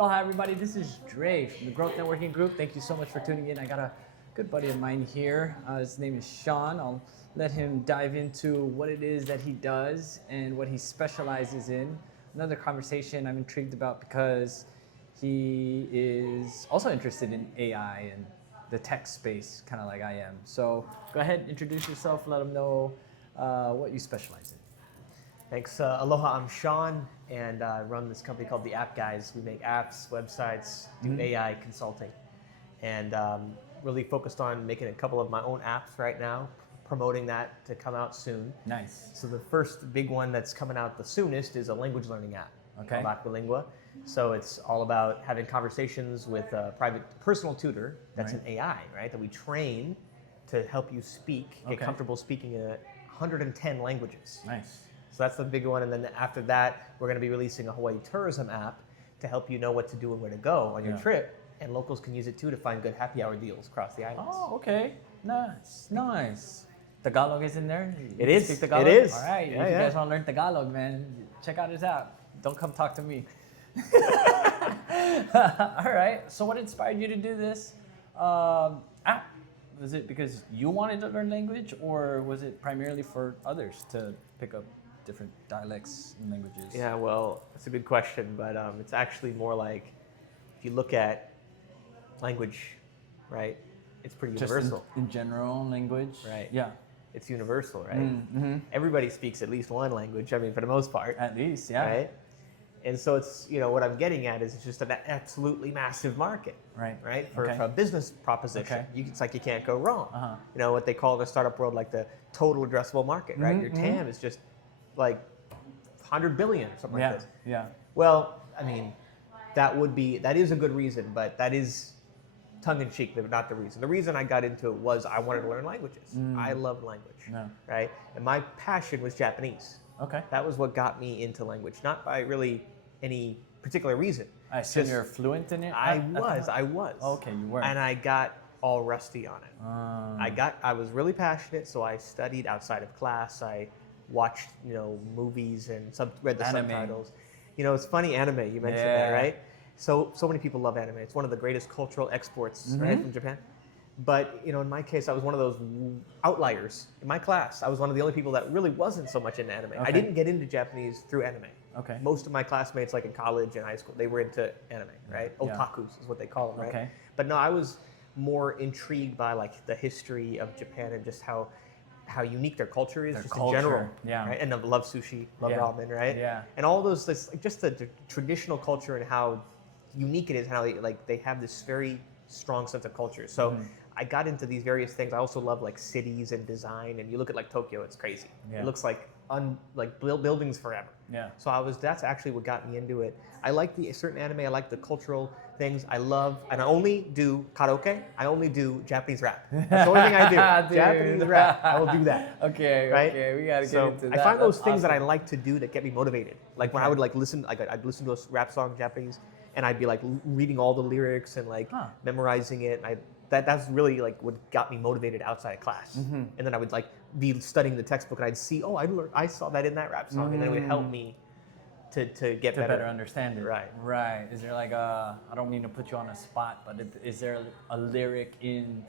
Aloha, everybody. This is Dre from the Growth Networking Group. Thank you so much for tuning in. I got a good buddy of mine here. His name is Sean. I'll let him dive into what it is that he does and what he specializes in. Another conversation I'm intrigued about because he is also interested in AI and the tech space, kind of like I am. So go ahead, introduce yourself, let them know what you specialize in. Thanks. Aloha, I'm Sean, and I run this company called The App Guys. We make apps, websites, do AI consulting, and really focused on making a couple of my own apps right now, promoting that to come out soon. Nice. So the first big one that's coming out the soonest is a language learning app Okay. called AcquiLingua. So it's all about having conversations with a private personal tutor that's Right. an AI, right, that we train to help you speak, get Okay. comfortable speaking in 110 languages. Nice. So that's the big one, and then after that, we're going to be releasing a Hawaii tourism app to help you know what to do and where to go on your Yeah. trip, and locals can use it too to find good happy hour deals across the islands. Oh, okay. Nice. Nice. Tagalog is in there? You It can is. speak Tagalog? It is. All right. Yeah, if you yeah. guys want to learn Tagalog, man, check out his app. Don't come talk to me. All right. So what inspired you to do this app? Was it because you wanted to learn language, or was it primarily for others to pick up different dialects and languages? Yeah, well, that's a good question, but it's actually more like if you look at language, right, it's pretty Just universal. in general, language? Right. Yeah. It's universal, right? Mm-hmm. Everybody speaks at least one language, I mean, for the most part. At least, yeah. Right? And so it's, what I'm getting at is it's just an absolutely massive market, Right. For Okay. a business proposition. Okay. It's like you can't go wrong. Uh-huh. What they call in the startup world like the total addressable market, right? Mhm, Your TAM is just like 100 billion or something Yeah. like this. Yeah. Well, I mean, that is a good reason, but that is tongue-in-cheek, but not the reason. The reason I got into it was I wanted to learn languages. I love language, Yeah. right? And my passion was Japanese. Okay. That was what got me into language, not by really any particular reason. I assume Just- you're fluent in it? I was. Okay, you were. And I got all rusty on it. I was really passionate, so I studied outside of class. I watched, movies and read the Anime. subtitles. It's funny, anime, you mentioned that, Yeah. right? So many people love anime. It's one of the greatest cultural exports, right, from Japan. But, in my case, I was one of those outliers in my class. I was one of the only people that really wasn't so much into anime. I Okay. didn't get into Japanese through anime. Okay. Most of my classmates, like in college and high school, they were into anime, right? Yeah. Otakus is what they call them, right? Okay. But no, I was more intrigued by like the history of Japan and just how unique their culture is, Their just culture, in general, yeah. right? And I love sushi, love Yeah. ramen, right? Yeah. And all those, just the traditional culture and how unique it is, and how they have this very strong sense of culture. So I got into these various things. I also love like cities and design, and you look at like Tokyo, it's crazy. Yeah. It looks like buildings forever. Yeah. So that's actually what got me into it. I like the certain anime. I like the cultural things. I love, and I only do karaoke. I only do Japanese rap. That's the only thing I do. Dude. Japanese rap. I will do that. Okay, Right? okay, we gotta get So into that. I find those That's things that I awesome. like to do that get me motivated. Like when I Okay. would listen, I'd listen to a rap song in Japanese, and I'd be like reading all the lyrics and memorizing it. And that's really like what got me motivated outside of class. And then I would be studying the textbook, and I'd see, I saw that in that rap song, and then it would help me to get To better understand it. Right. Right. Is there like I don't mean to put you on a spot, but is there a lyric in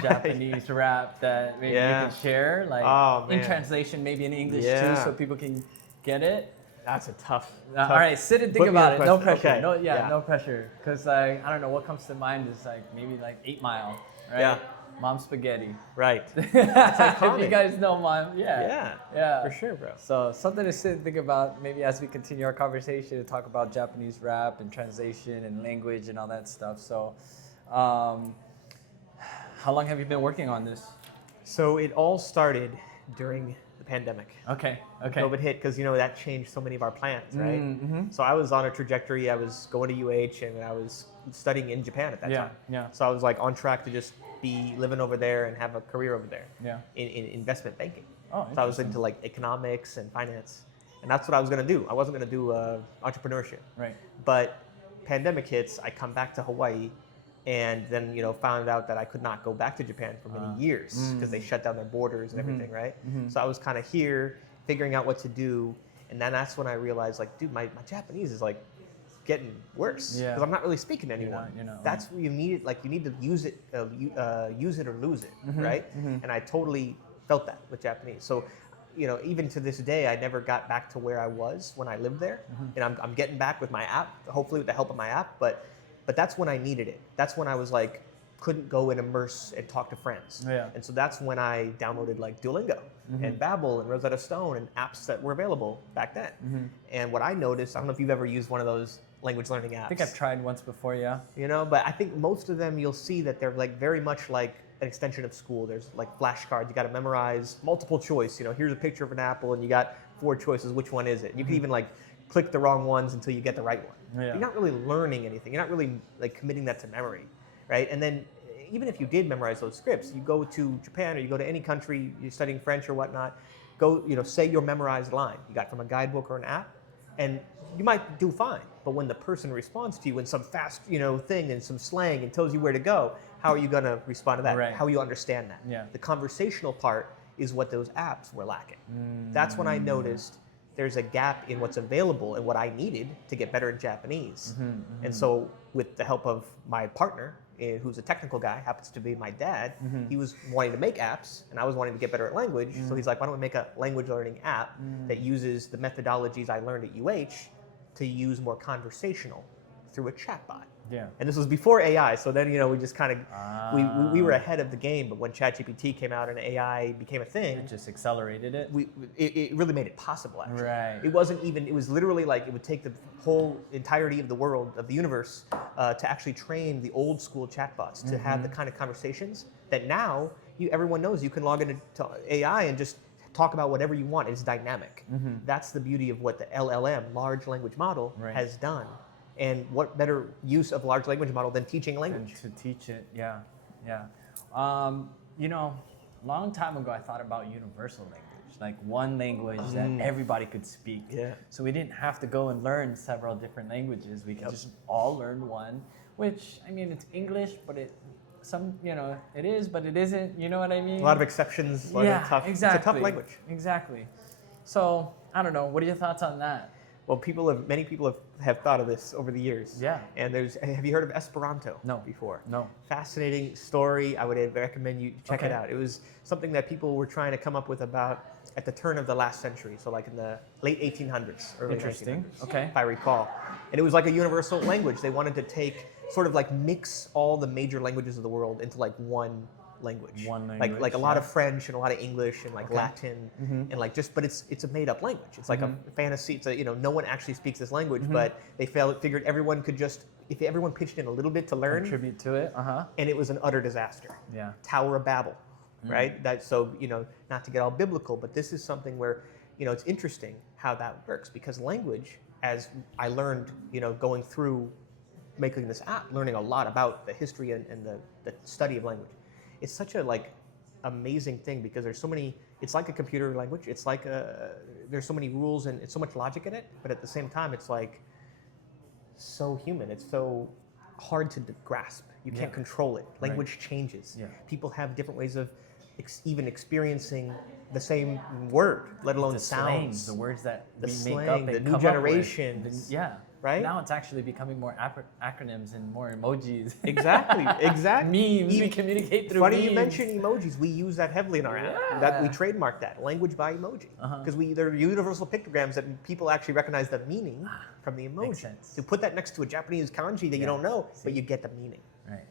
Japanese rap that maybe you Yeah. can share? Like Oh, in man. translation, maybe in English Yeah. too, so people can get it? That's a tough. All right, sit and think Put me on about it. No question. pressure. Okay. No, no pressure. Cause I don't know what comes to mind is maybe 8 Mile, right? Yeah. Mom Spaghetti. Right. If you iconic. guys know Mom, Yeah. yeah, For sure, bro. So something to sit and think about maybe as we continue our conversation to talk about Japanese rap and translation and language and all that stuff. So, how long have you been working on this? So it all started during the pandemic. Okay. COVID hit because that changed so many of our plans, right? Mm-hmm. So I was on a trajectory. I was going to UH and I was studying in Japan at that time. Yeah. So I was on track to just be living over there and have a career over there. Yeah. In investment banking. Oh, So I was into economics and finance, and that's what I was gonna do. I wasn't gonna do entrepreneurship. Right. But pandemic hits. I come back to Hawaii. And then, found out that I could not go back to Japan for many years because they shut down their borders and everything, right? So I was kind of here figuring out what to do. And then that's when I realized, dude, my Japanese is getting worse Yeah. because I'm not really speaking to anyone. You're not That's where you need it. Like you need to use it or lose it, right? And I totally felt that with Japanese. So, even to this day, I never got back to where I was when I lived there, and I'm getting back with my app, hopefully with the help of my app. But that's when I needed it. That's when I was like, couldn't go and immerse and talk to friends. Yeah. And so that's when I downloaded like Duolingo and Babbel and Rosetta Stone and apps that were available back then. And what I noticed, I don't know if you've ever used one of those language learning apps. I think I've tried once before, yeah. But I think most of them you'll see that they're like very much like an extension of school. There's like flashcards, you got to memorize multiple choice. Here's a picture of an apple and you got 4 choices, which one is it? You can even like click the wrong ones until you get the right one. Yeah. You're not really learning anything. You're not really like committing that to memory, right? And then even if you did memorize those scripts, you go to Japan or you go to any country, you're studying French or whatnot, go, say your memorized line you got from a guidebook or an app, and you might do fine. But when the person responds to you in some fast, thing and some slang and tells you where to go, how are you going to respond to that? Right. How will you understand that? Yeah. The conversational part is what those apps were lacking. That's when I noticed there's a gap in what's available and what I needed to get better in Japanese. And so with the help of my partner, who's a technical guy, happens to be my dad, he was wanting to make apps and I was wanting to get better at language. So he's like, why don't we make a language learning app that uses the methodologies I learned at UH to use more conversational through a chatbot. Yeah. And this was before AI, so then we just kind of we were ahead of the game. But when ChatGPT came out and AI became a thing, It just accelerated it. it really made it possible. Actually, Right. It wasn't even. It was literally like it would take the whole entirety of the world of the universe to actually train the old school chatbots to have the kind of conversations that now everyone knows you can log into AI and just talk about whatever you want. It's dynamic. That's the beauty of what the LLM, large language model, has done. And what better use of large language model than teaching language? And to teach it, yeah. A long time ago, I thought about universal language, like one language that everybody could speak. Yeah. So we didn't have to go and learn several different languages. We could just all learn one, which, it's English, but it is, but it isn't. You know what I mean? A lot of exceptions. A lot of tough. Exactly. It's a tough language. Exactly. So I don't know. What are your thoughts on that? Well, many people have thought of this over the years. Yeah. And have you heard of Esperanto? No. Before? No. Fascinating story. I would recommend you check it Okay. out. It was something that people were trying to come up with about at the turn of the last century, so like in the late 1800s, early Interesting. 1900s, Okay. if I recall. And it was like a universal language. They wanted to take sort of like mix all the major languages of the world into like one language. One Like language, a lot yeah. of French and a lot of English and like Latin and like but it's a made up language. It's like a fantasy. It's no one actually speaks this language, but they figured everyone could just, if everyone pitched in a little bit to learn, Contribute to it. and it was an utter disaster. Yeah. Tower of Babel, right? Not to get all biblical, but this is something where, it's interesting how that works because language, as I learned, going through making this app, learning a lot about the history and the study of language. It's such a amazing thing because there's so many. It's like a computer language. It's like there's so many rules and it's so much logic in it. But at the same time, it's like so human. It's so hard to grasp. You can't control it. Language changes. Yeah. People have different ways of even experiencing the same word, let alone The sounds. slangs, the words that The we slang, make up the and new come up with. generations, Yeah. right? Now it's actually becoming more acronyms and more emojis. Exactly. Memes. We communicate through Funny memes. you mention emojis. We use that heavily in our app. That we trademarked that language by emoji because they're universal pictograms that people actually recognize the meaning from the emoji. Makes sense. To put that next to a Japanese kanji that you don't know, but you get the meaning,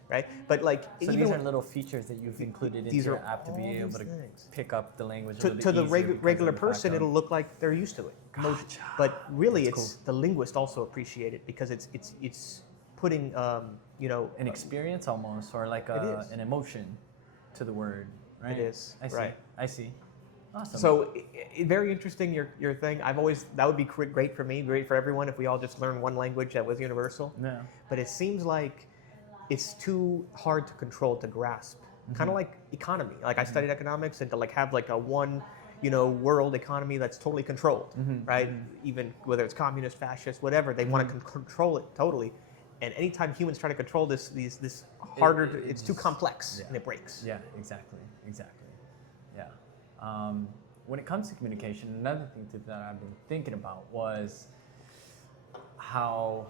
right? But So these are little features that you've included into your app to be all able these to things. pick up the language a To little the bit easier because regular of the person, background. it'll look like they're used to it. Gotcha. But really, That's it's the linguist also appreciate it because it's putting an experience almost, or like is. an emotion to the word, right? It is, I see. right. I see. Awesome. So very interesting your thing. That would be great for me, great for everyone if we all just learned one language that was universal. Yeah. But it seems like it's too hard to control, to grasp. Kind of like economy. Like I studied economics, and to have a one world economy that's totally controlled, right? Even whether it's communist, fascist, whatever, they want to control it totally. And anytime humans try to control this harder, it's too complex and it breaks. Yeah, exactly. Yeah. When it comes to communication, another thing that I've been thinking about was how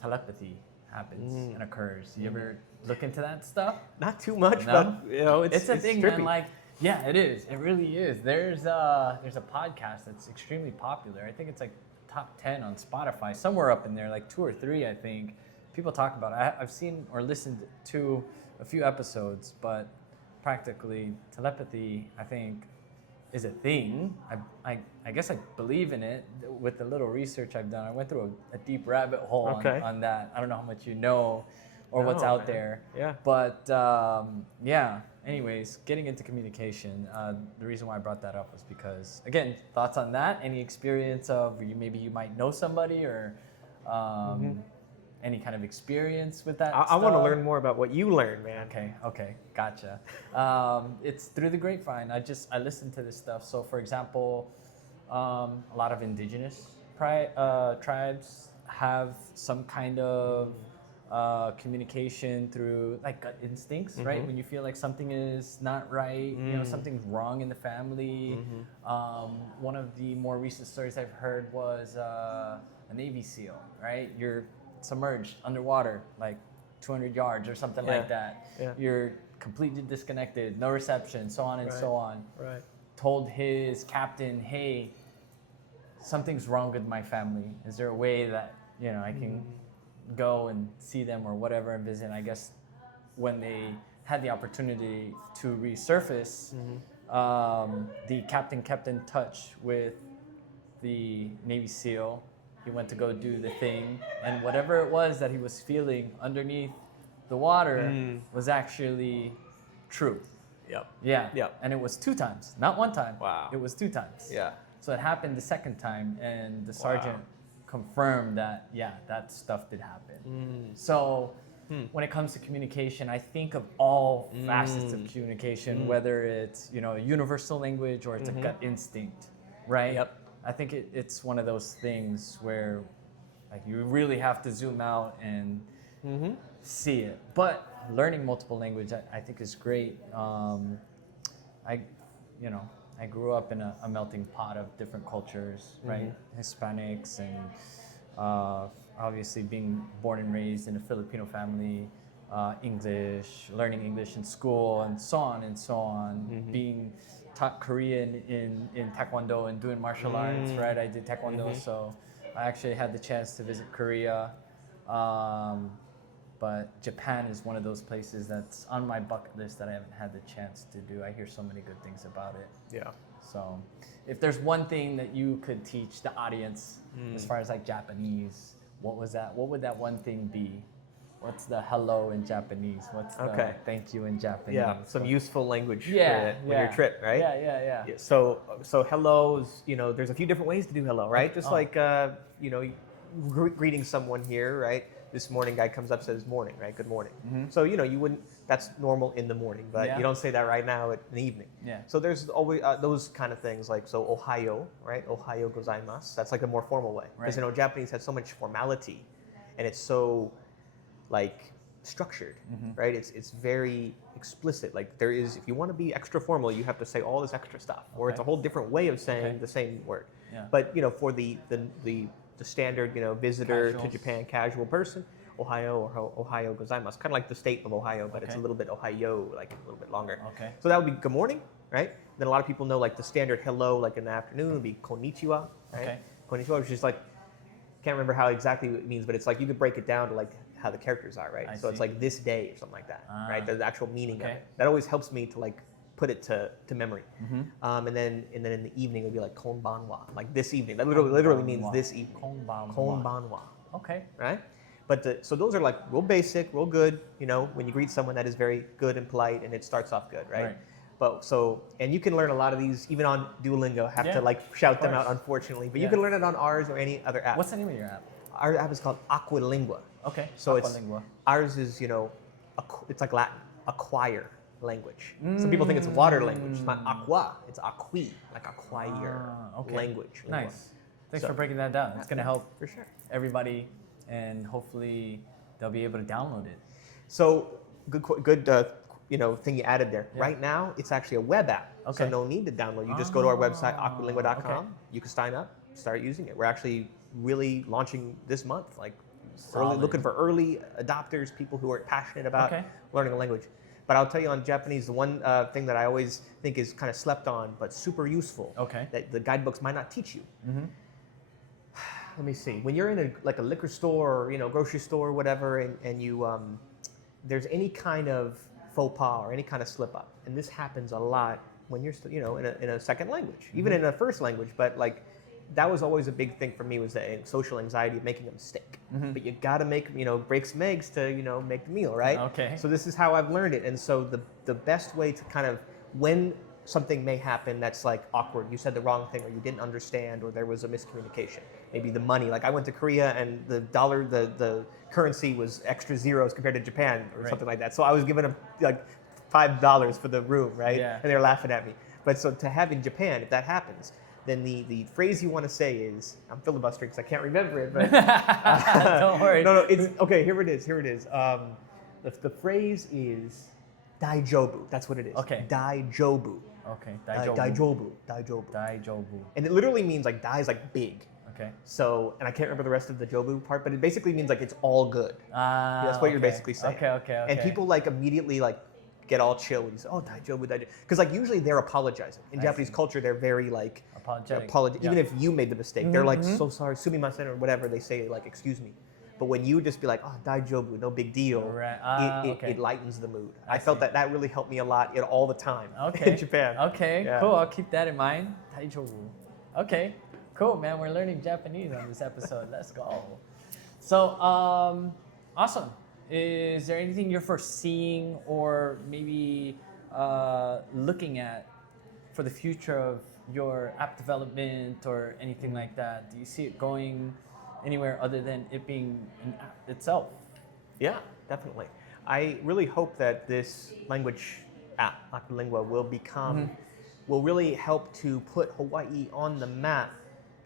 telepathy happens and occurs. You ever look into that stuff? Not too much, No? but you know, it's a thing, trippy. man. Like, yeah, it is. It really is. There's a podcast that's extremely popular. I think it's like top 10 on Spotify, somewhere up in there, like 2 or 3, I think. People talk about it. I've seen or listened to a few episodes, but practically telepathy, I think, is a thing. I guess I believe in it with the little research I've done. I went through a deep rabbit hole on that. I don't know how much you know or what's out there. Yeah. But yeah, anyways, getting into communication, the reason why I brought that up was because, again, thoughts on that? Any experience of maybe you might know somebody or any kind of experience with that I want to learn more about what you learned, man. Okay, gotcha. It's through the grapevine. I listen to this stuff. So, for example, a lot of indigenous tribes have some kind of communication through like gut instincts, right? When you feel like something is not right, you know, something's wrong in the family. One of the more recent stories I've heard was a Navy SEAL, right? You're submerged underwater, like 200 yards or something like that. Yeah. You're completely disconnected, no reception, so on and so on. Right. Told his captain, hey, something's wrong with my family. Is there a way that, you know, I can go and see them or whatever and visit? I guess when they had the opportunity to resurface, the captain kept in touch with the Navy SEAL. He went to go do the thing, and whatever it was that he was feeling underneath the water was actually true. Yep. Yeah. Yep. And it was 2 times, not 1 time. Wow. It was 2 times. Yeah. So it happened the second time, and the sergeant confirmed that, yeah, that stuff did happen. So when it comes to communication, I think of all facets of communication, whether it's, you know, a universal language or it's a gut instinct, right? Yep. I think it's one of those things where like you really have to zoom out and see it. But learning multiple language, I think is great. I grew up in a melting pot of different cultures, right? Hispanics and obviously being born and raised in a Filipino family, English, learning English in school, and so on and so on. Being taught Korean in Taekwondo and doing martial arts, right? I did Taekwondo, so I actually had the chance to visit Korea. But Japan is one of those places that's on my bucket list that I haven't had the chance to do. I hear so many good things about it. Yeah. So if there's one thing that you could teach the audience as far as like Japanese, what was that? What would that one thing be? What's the hello in Japanese? What's the thank you in Japanese? Yeah, some useful language for your trip, right? Yeah. So hellos, you know, there's a few different ways to do hello, right? Just like, you know, greeting someone here, right? This morning guy comes up, says morning, right? Good morning. So, you know, you wouldn't, that's normal in the morning, but you don't say that right now in the evening. Yeah. So there's always those kind of things like, so Ohayo, right? Ohayo gozaimasu. That's like a more formal way. Because, you know, Japanese has so much formality and it's so like structured, right? It's very explicit. Like there is, if you want to be extra formal, you have to say all this extra stuff, or it's a whole different way of saying the same word. Yeah. But you know, for the standard, you know, visitor to Japan, casual person, Ohio or Ohio gozaimasu, kind of like the state of Ohio, but it's a little bit Ohio, like a little bit longer. Okay. So that would be good morning, right? Then a lot of people know like the standard hello, like in the afternoon, would be konnichiwa, right? Okay. Konnichiwa, which is like, can't remember how exactly it means, but it's like you could break it down to like how the characters are, right? So it's like this day or something like that, right? The actual meaning of it. That always helps me to like put it to memory. And then in the evening it would be like konbanwa, like this evening. That literally means this evening. Konbanwa. Okay. Right? But so those are like real basic, real good. You know, when you greet someone, that is very good and polite, and it starts off good, right? But so, and you can learn a lot of these even on Duolingo. Have to like shout them out, unfortunately. But you can learn it on ours or any other app. What's the name of your app? Our app is called AcquiLingua. Okay. So ours is, you know, it's like Latin, acquire language. Some people think it's water language. It's not aqua, it's acqui, like acquire language. Nice. Thanks for breaking that down. It's going to help for sure everybody, and hopefully they'll be able to download it. So good you know, thing you added there. Right now, it's actually a web app, so no need to download. You just go to our website, AcquiLingua.com. You can sign up, start using it. We're actually really launching this month, like looking for early adopters, people who are passionate about learning a language. But I'll tell you on Japanese, the one thing that I always think is kind of slept on, but super useful, that the guidebooks might not teach you. Let me see. When you're in a liquor store or grocery store or whatever, and you there's any kind of faux pas or any kind of slip up, and this happens a lot when you're in a second language, even in a first language. But like that was always a big thing for me, was the social anxiety of making a mistake. But you got to break some eggs to make the meal, right? Okay. So this is how I've learned it, and so the best way to kind of, when something may happen that's like awkward, you said the wrong thing, or you didn't understand, or there was a miscommunication. Maybe the money, like I went to Korea and the dollar, the currency was extra zeros compared to Japan or something like that. So I was giving them like $5 for the room, right? Yeah. And they're laughing at me. But so to have in Japan, if that happens, then the phrase you want to say is, I'm filibustering because I can't remember it, but don't worry. No, it's okay. Here it is. The phrase is "daijobu." That's what it is. Okay. Daijobu. Okay. Daijobu. Daijobu. And it literally means like dai is like big. Okay. So, and I can't remember the rest of the jobu part, but it basically means like it's all good. That's what you're basically saying. Okay. And people like immediately like get all chill and say, "Oh, daijobu, daijobu," because like usually they're apologizing. In Japanese culture, they're very like apologetic. Even if you made the mistake, they're like, "So sorry, sumimasen," or whatever they say, like "excuse me." But when you just be like, "Oh, daijobu, no big deal," it lightens the mood. I felt that really helped me a lot all the time in Japan. Okay, cool. I'll keep that in mind. Daijobu. Okay, cool, man. We're learning Japanese on this episode. Let's go. So, awesome. Is there anything you're foreseeing or maybe looking at for the future of your app development or anything like that? Do you see it going anywhere other than it being an app itself? Yeah, definitely. I really hope that this language app, AcquiLingua, will really help to put Hawaii on the map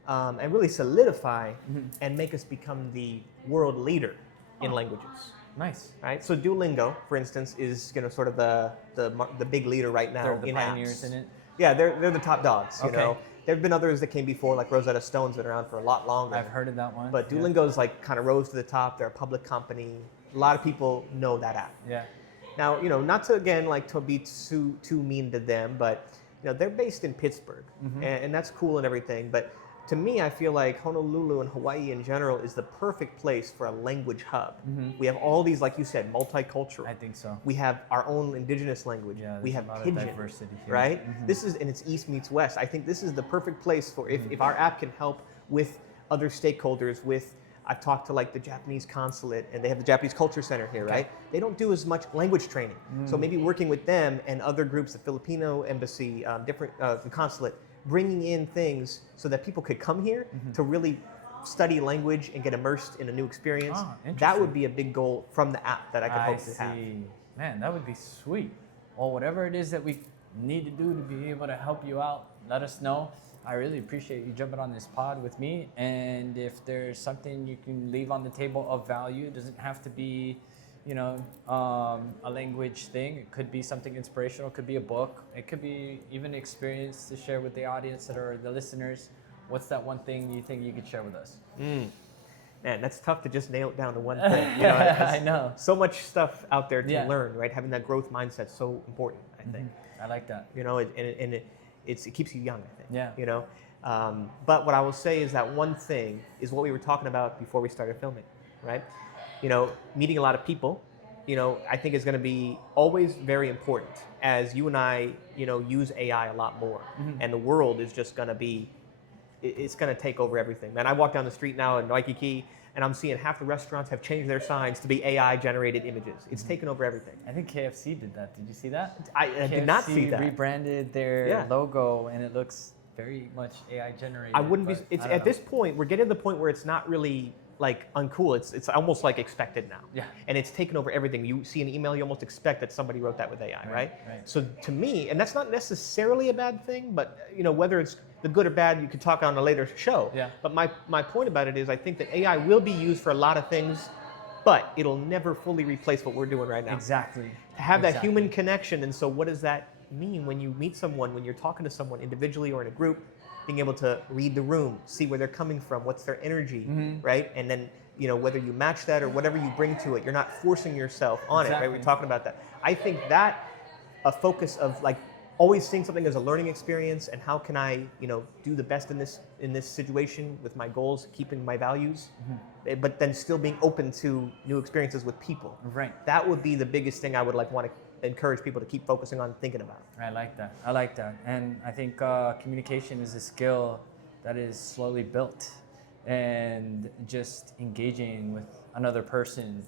and really solidify and make us become the world leader in languages. Nice. Right. So Duolingo, for instance, is sort of the big leader right now They're the in pioneers apps. in it. Yeah, they're the top dogs. You Okay. know, there have been others that came before, like Rosetta Stone's been around for a lot longer. I've heard of that one. But Duolingo's like kind of rose to the top. They're a public company. A lot of people know that app. Yeah. Now, not to be too mean to them, but they're based in Pittsburgh, and that's cool and everything. But to me, I feel like Honolulu and Hawaii in general is the perfect place for a language hub. We have all these, like you said, multicultural. I think so. We have our own indigenous language. Yeah, we have a lot Pidgin, of diversity here. right? And it's East meets West. I think this is the perfect place for if our app can help with other stakeholders. I've talked to like the Japanese consulate, and they have the Japanese Culture Center here, right? They don't do as much language training. So maybe working with them and other groups, the Filipino embassy, the consulate, bringing in things so that people could come here to really study language and get immersed in a new experience. That would be a big goal from the app that I could hope to have. Man, that would be sweet. Well, whatever it is that we need to do to be able to help you out, let us know. I really appreciate you jumping on this pod with me. And if there's something you can leave on the table of value, it doesn't have to be, a language thing. It could be something inspirational. It could be a book. It could be even an experience to share with the audience that are the listeners. What's that one thing you think you could share with us? Man, that's tough to just nail it down to one thing. I know. So much stuff out there to learn, right? Having that growth mindset is so important, I think. I like that. It keeps you young, I think. Yeah. But what I will say is that one thing is what we were talking about before we started filming, right? Meeting a lot of people, I think is going to be always very important as you and I, use AI a lot more. And the world is just going to be, it's going to take over everything. Man, I walk down the street now in Waikiki, and I'm seeing half the restaurants have changed their signs to be AI-generated images. It's taken over everything. I think KFC did that. Did you see that? I did not see that. KFC rebranded their logo, and it looks very much AI-generated. I wouldn't be. It's at this point, we're getting to the point where it's not really like uncool. It's almost like expected now. Yeah. And it's taken over everything. You see an email, you almost expect that somebody wrote that with AI, right? So to me, and that's not necessarily a bad thing, but whether it's the good or bad, you could talk on a later show. Yeah. But my point about it is I think that AI will be used for a lot of things, but it'll never fully replace what we're doing right now. Exactly. To have that human connection. And so what does that mean when you meet someone, when you're talking to someone individually or in a group, being able to read the room, see where they're coming from, what's their energy, right? And then whether you match that or whatever you bring to it, you're not forcing yourself on it, right? We're talking about that. I think that a focus of like always seeing something as a learning experience and how can I, do the best in this situation with my goals, keeping my values, but then still being open to new experiences with people. Right. That would be the biggest thing I would like want to encourage people to keep focusing on thinking about. I like that. And I think communication is a skill that is slowly built, and just engaging with another person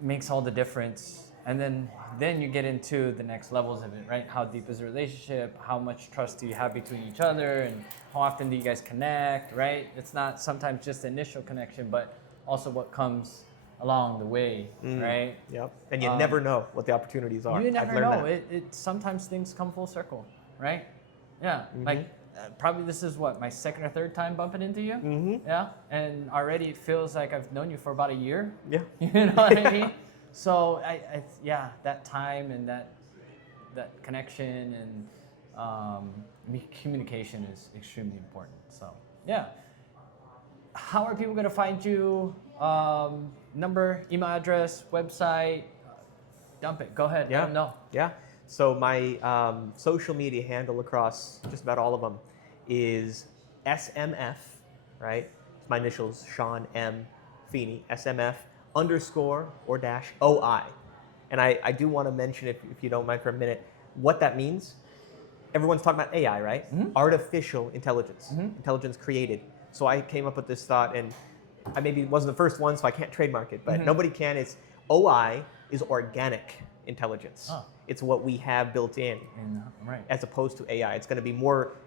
makes all the difference. And then you get into the next levels of it, right? How deep is the relationship? How much trust do you have between each other? And how often do you guys connect, right? It's not sometimes just the initial connection, but also what comes along the way, right? Yep. And you never know what the opportunities are. You never know. That. It sometimes things come full circle, right? Yeah. Like probably this is what, my second or third time bumping into you? Yeah. And already it feels like I've known you for about a year. Yeah. You know what I mean? So that time and that connection and communication is extremely important. So yeah. How are people going to find you? Number, email address, website? Dump it. Go ahead. Yeah. Let them know. Yeah. So my social media handle across just about all of them is SMF, right? It's my initials, Sean M. Feeney, SMF _ OI. And I do want to mention, if you don't mind for a minute, what that means. Everyone's talking about AI, right? Artificial intelligence, intelligence created. So I came up with this thought, and I maybe wasn't the first one, so I can't trademark it, but nobody can. It's OI is organic intelligence. Oh. It's what we have built in, right. as opposed to AI. It's going to be more,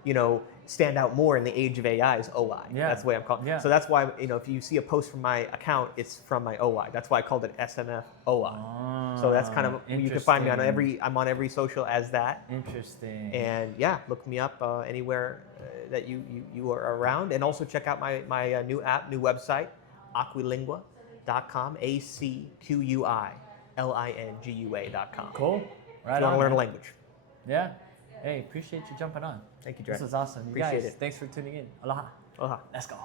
stand out more in the age of AI is OI. Yeah. That's the way I'm calling it. Yeah. So that's why, if you see a post from my account, it's from my OI. That's why I called it SMF OI. So that's kind of, you can find me on I'm on every social as that. Interesting. And yeah, look me up anywhere that you are around. And also check out my new app, new website, AcquiLingua.com, AcquiLingua.com. Cool. Right. If you want to learn a language. Yeah. Hey, appreciate you jumping on. Thank you, Dre. This was awesome. You appreciate guys, it. Thanks for tuning in. Aloha. Aloha. Let's go.